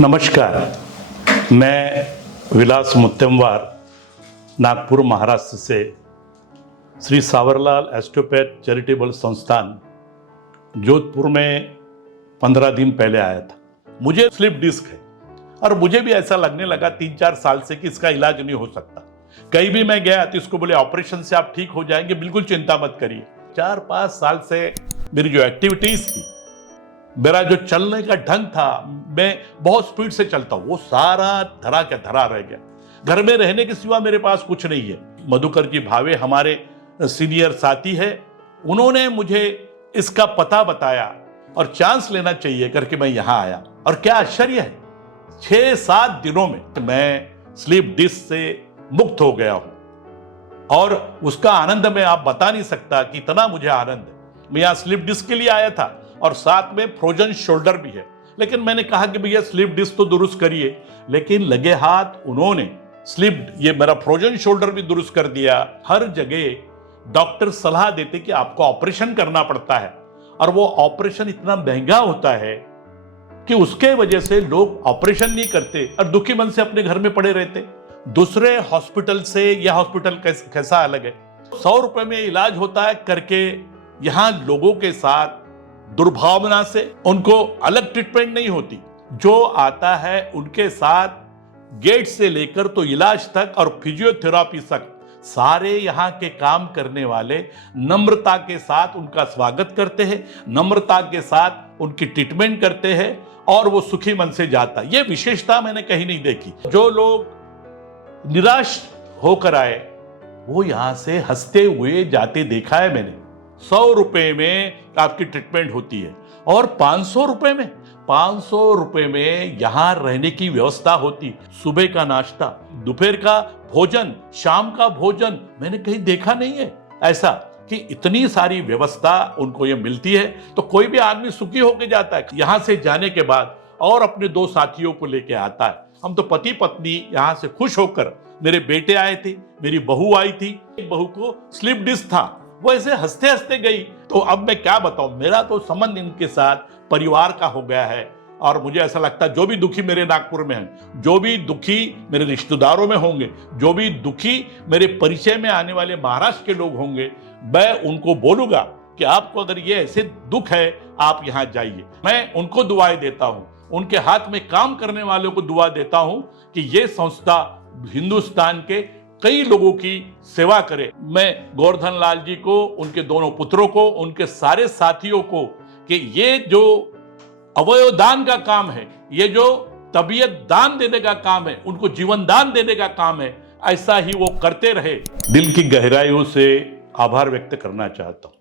नमस्कार, मैं विलास मुत्तमवार नागपुर महाराष्ट्र से श्री सावरलाल एस्ट्रोपैथ चैरिटेबल संस्थान जोधपुर में 15 दिन पहले आया था। मुझे स्लिप डिस्क है और मुझे भी ऐसा लगने लगा 3-4 साल से कि इसका इलाज नहीं हो सकता। कहीं भी मैं गया तो इसको बोले ऑपरेशन से आप ठीक हो जाएंगे, बिल्कुल चिंता मत करिए। 4-5 साल से मेरी जो एक्टिविटीज थी, मेरा जो चलने का ढंग था, मैं बहुत स्पीड से चलता हूं, वो सारा धरा के धरा रह गया। घर में रहने के सिवा मेरे पास कुछ नहीं है। मधुकर जी भावे हमारे सीनियर साथी है, उन्होंने मुझे इसका पता बताया और चांस लेना चाहिए करके मैं यहां आया। और क्या आश्चर्य है, 6-7 दिनों में मैं स्लीप डिस्क से मुक्त हो गया हूं और उसका आनंद मैं आप बता नहीं सकता कि इतना मुझे आनंद है। मैं यहां स्लीप डिस्क के लिए आया था और साथ में फ्रोजन शोल्डर भी है, लेकिन मैंने कहा कि भैया स्लिप डिस्क तो दुरुस्त करिए, लेकिन लगे हाथ उन्होंने ये मेरा फ्रोजन शोल्डर भी दुरुस्त कर दिया। हर जगह डॉक्टर सलाह देते कि आपको ऑपरेशन करना पड़ता है और वो ऑपरेशन इतना महंगा होता है कि उसके वजह से लोग ऑपरेशन नहीं करते और दुखी मन से अपने घर में पड़े रहते। दूसरे हॉस्पिटल से यह हॉस्पिटल कैसा अलग है, 100 रुपए में इलाज होता है करके यहां लोगों के साथ दुर्भावना से उनको अलग ट्रीटमेंट नहीं होती। जो आता है उनके साथ गेट से लेकर तो इलाज तक और फिजियोथेरापी तक सारे यहाँ के काम करने वाले नम्रता के साथ उनका स्वागत करते हैं, नम्रता के साथ उनकी ट्रीटमेंट करते हैं और वो सुखी मन से जाता। ये विशेषता मैंने कहीं नहीं देखी। जो लोग निराश होकर आए वो यहां से हंसते हुए जाते देखा है मैंने। 100 रुपए में आपकी ट्रीटमेंट होती है और 500 रुपए में यहां रहने की व्यवस्था होती। सुबह का नाश्ता, दोपहर का भोजन, शाम का भोजन मैंने कहीं देखा नहीं है ऐसा कि इतनी सारी व्यवस्था उनको ये मिलती है। तो कोई भी आदमी सुखी होकर जाता है। यहां से जाने के बाद और अपने 2 साथियों को लेके आता है। हम तो पति पत्नी यहां से खुश होकर, मेरे बेटे आए थे, मेरी बहू आई थी, एक बहू को स्लिप डिस्क था, वो ऐसे हंसते हंसते गई। तो अब मैं क्या बताऊं, मेरा तो संबंध इनके साथ परिवार का हो गया है और मुझे ऐसा लगता है जो भी दुखी मेरे नागपुर में हैं, जो भी दुखी मेरे रिश्तेदारों में होंगे, जो भी दुखी मेरे परिचय में आने वाले महाराष्ट्र के लोग होंगे, मैं उनको बोलूंगा कि आपको अगर ये ऐसे दुख है आप यहां जाइए। मैं उनको दुआएं देता हूं, उनके हाथ में काम करने वालों को दुआ देता हूं कि ये संस्था हिंदुस्तान के कई लोगों की सेवा करे। मैं गोवर्धन लाल जी को, उनके दोनों पुत्रों को, उनके सारे साथियों को कि ये जो अवयव दान का काम है, ये जो तबीयत दान देने का काम है, उनको जीवन दान देने का काम है, ऐसा ही वो करते रहे। दिल की गहराइयों से आभार व्यक्त करना चाहता हूं।